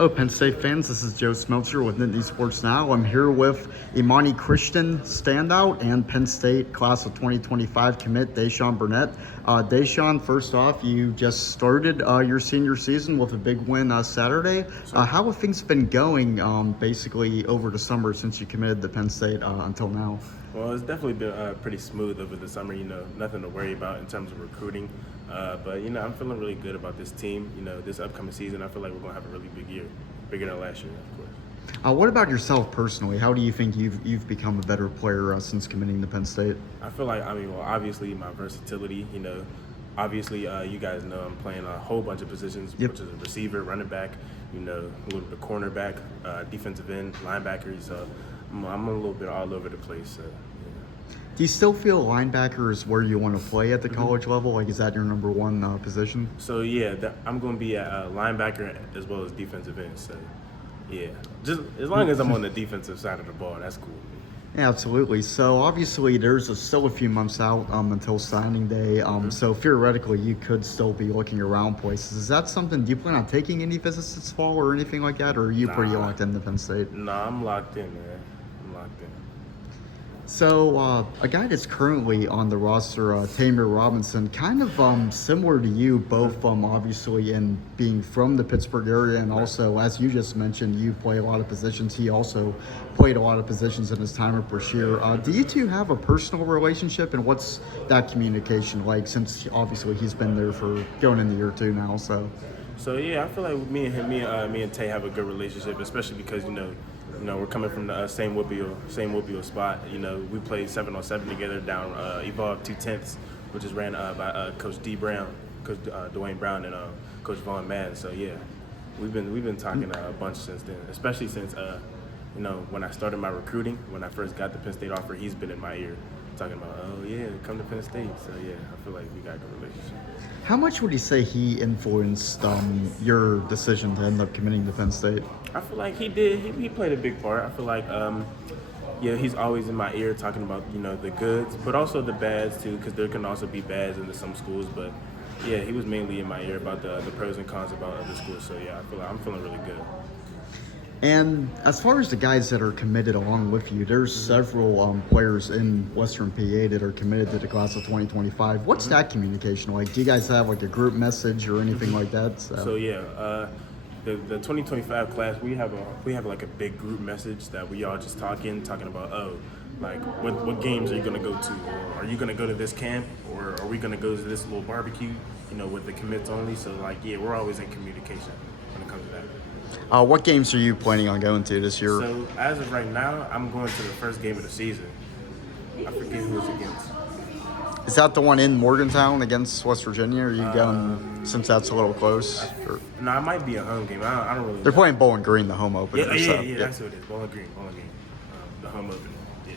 Hello, Penn State fans. This is Joe Smeltzer with Nittany Sports Now. I'm here with Imani Christian standout and Penn State Class of 2025 commit Dayshaun Burnett. Dayshaun, first off, you just started your senior season with a big win Saturday. How have things been going basically over the summer since you committed to Penn State until now? Well, it's definitely been pretty smooth over the summer. Nothing to worry about in terms of recruiting. But I'm feeling really good about this team. This upcoming season, I feel like we're going to have a really big year, bigger than last year, of course. What about yourself personally? How do you think you've become a better player since committing to Penn State? I feel like, obviously my versatility, obviously you guys know I'm playing a whole bunch of positions, Yep. which is a receiver, running back, a little bit of cornerback, defensive end, linebacker. So I'm a little bit all over the place. So, Do you still feel linebacker is where you want to play at the college level? Like, is that your number one position? So I'm going to be a linebacker as well as defensive end. So just as long as I'm on the defensive side of the ball, that's cool. Yeah, absolutely. So obviously there's still a few months out until signing day. So theoretically you could still be looking around places. Is that something, do you plan on taking any visits this fall or anything like that? Or are you pretty locked into Penn State? Nah, I'm locked in, man. I'm locked in. So a guy that's currently on the roster, Tam Robinson, kind of similar to you, both obviously in being from the Pittsburgh area and also, as you just mentioned, you play a lot of positions. He also played a lot of positions in his time at Brashear. Do you two have a personal relationship, and what's that communication like, since obviously he's been there for going into year 2 now? So I feel like me and Tay have a good relationship, especially because we're coming from the same Whippeal spot. We played 7-on-7 together down Evolve 2/10, which is ran by Coach Dwayne Brown, and Coach Vaughn Madden. So we've been talking a bunch since then, especially since when I started my recruiting, when I first got the Penn State offer, he's been in my ear talking about, come to Penn State. So I feel like we got a good relationship. how much would you say he influenced your decision to end up committing to Penn State? I feel like he did. He played a big part. I feel like, he's always in my ear talking about, the goods, but also the bads too, because there can also be bads in some schools. But he was mainly in my ear about the pros and cons about other schools. So I feel like I'm feeling really good. And as far as the guys that are committed along with you, there's several players in Western PA that are committed to the class of 2025. What's that communication like? Do you guys have like a group message or anything like that? The 2025 class, we have like a big group message that we all just talking about, what games are you gonna go to, or are you gonna go to this camp, or are we gonna go to this little barbecue, with the commits only. So we're always in communication when it comes to that. What games are you planning on going to this year? So as of right now, I'm going to the first game of the season. I forget who it's against. Is that the one in Morgantown against West Virginia? Or are you going, since that's a little close? No, it might be a home game. I don't really. They're playing Bowling Green, the home opener. Yeah, that's what it is. Bowling Green. The home opener. Yeah.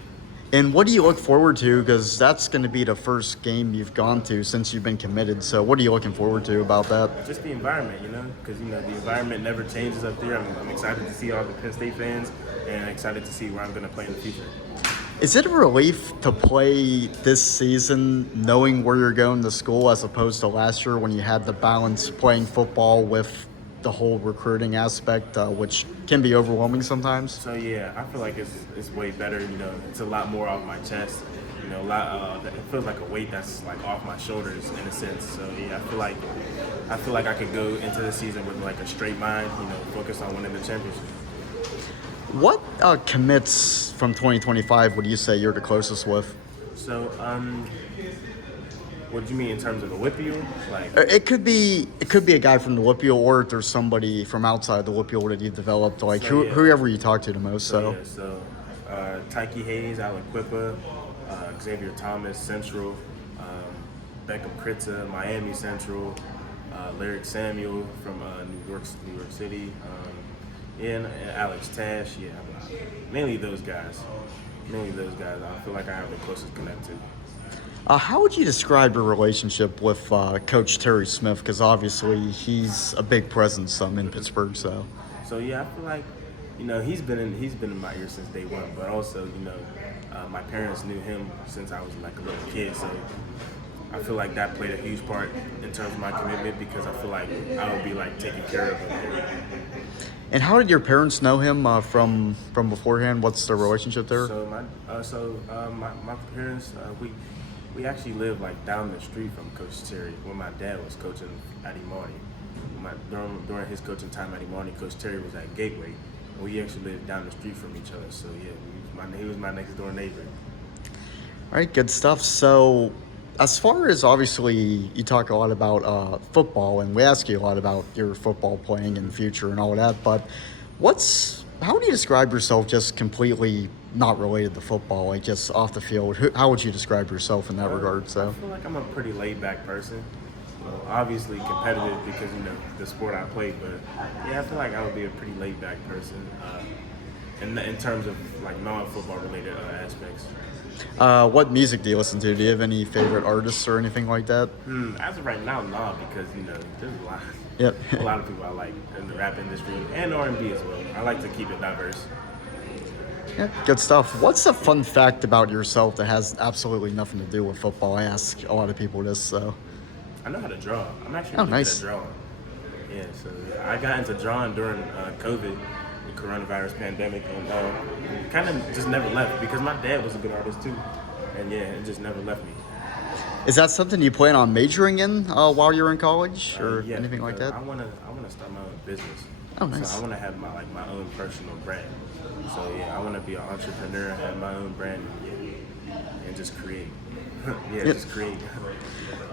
And what do you look forward to? Because that's going to be the first game you've gone to since you've been committed. So what are you looking forward to about that? Just the environment, because the environment never changes up there. I'm excited to see all the Penn State fans, and excited to see where I'm going to play in the future. Is it a relief to play this season knowing where you're going to school as opposed to last year when you had to balance playing football with the whole recruiting aspect, which can be overwhelming sometimes? So I feel like it's way better. It's a lot more off my chest. It feels like a weight that's like off my shoulders in a sense. So I feel like I could go into the season with like a straight mind. Focus on winning the championship. What commits from 2025 would you say you're the closest with? So, what do you mean in terms of the Whippeal? It could be a guy from the Whippeal, or if there's somebody from outside the Whippeal that you've developed, whoever you talk to the most. Tyke Hayes, Alec Quippa, Xavier Thomas, Central, Beckham Kritza, Miami Central, Lyric Samuel from New York City, and Alex Tash. Mainly those guys. I feel like I have the closest connect to. How would you describe your relationship with Coach Terry Smith? Because obviously he's a big presence in Pittsburgh. So I feel like he's been in my ear since day one. But also my parents knew him since I was like a little kid. So I feel like that played a huge part in terms of my commitment, because I feel like I would be like taken care of. And how did your parents know him from beforehand? What's the relationship there? My parents we actually lived like down the street from Coach Terry when my dad was coaching at Imani. During his coaching time at Imani, Coach Terry was at Gateway. And we actually lived down the street from each other. So yeah, he was my next door neighbor. All right, good stuff. So, as far as obviously you talk a lot about football, and we ask you a lot about your football playing in the future and all that, but how would you describe yourself just completely not related to football, like just off the field? How would you describe yourself in that regard? So I feel like I'm a pretty laid back person. Well, obviously competitive because the sport I play, but yeah, I feel like I would be a pretty laid back person in terms of like non-football related aspects. What music do you listen to? Do you have any favorite artists or anything like that? As of right now, no, because there's a lot, Yep. a lot of people I like in the rap industry and R&B as well. I like to keep it diverse. Yeah, good stuff. What's a fun fact about yourself that has absolutely nothing to do with football? I ask a lot of people this, so. I know how to draw. I'm actually Oh, really nice. good at drawing. Yeah, so I got into drawing during COVID, the coronavirus pandemic, and kind of just never left because my dad was a good artist too, and yeah, it just never left me. Is that something you plan on majoring in while you're in college or Yeah, anything like because that? I wanna start my own business. Oh, nice. So I wanna have my own personal brand. So yeah, I wanna be an entrepreneur, have my own brand, and just create. Yep. Just create.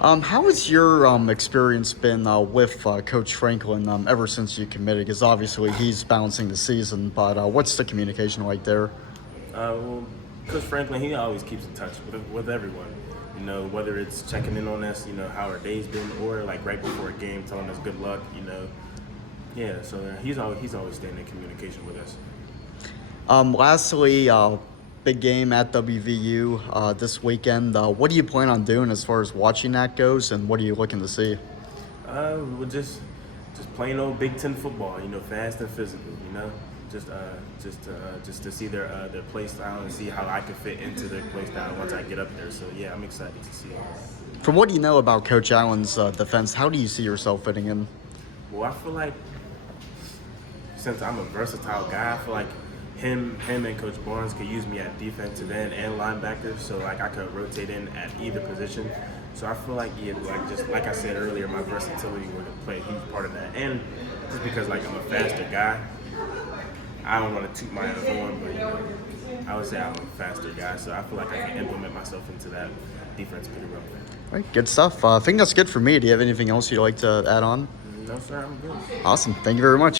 How has your experience been with Coach Franklin ever since you committed? Because obviously he's balancing the season, but what's the communication like there? Well, Coach Franklin, he always keeps in touch with everyone. Whether it's checking in on us, how our day's been, or like right before a game, telling us good luck. Yeah. So he's always staying in communication with us. Lastly, big game at WVU this weekend. What do you plan on doing as far as watching that goes, and what are you looking to see? We're just plain old Big Ten football. Fast and physical. Just to see their play style and see how I can fit into their play style once I get up there. So yeah, I'm excited to see it. From what you know about Coach Allen's defense, how do you see yourself fitting in? Well, I feel like since I'm a versatile guy, I feel like him and Coach Barnes could use me at defensive end and linebacker, so like I could rotate in at either position. So I feel like just like I said earlier, my versatility would play a huge part of that. And just because like I'm a faster guy, I don't want to toot my own horn, but I would say I'm a faster guy, so I feel like I can implement myself into that defense pretty well. All right, good stuff. I think that's good for me. Do you have anything else you'd like to add on? No, sir, I'm good. Awesome. Thank you very much.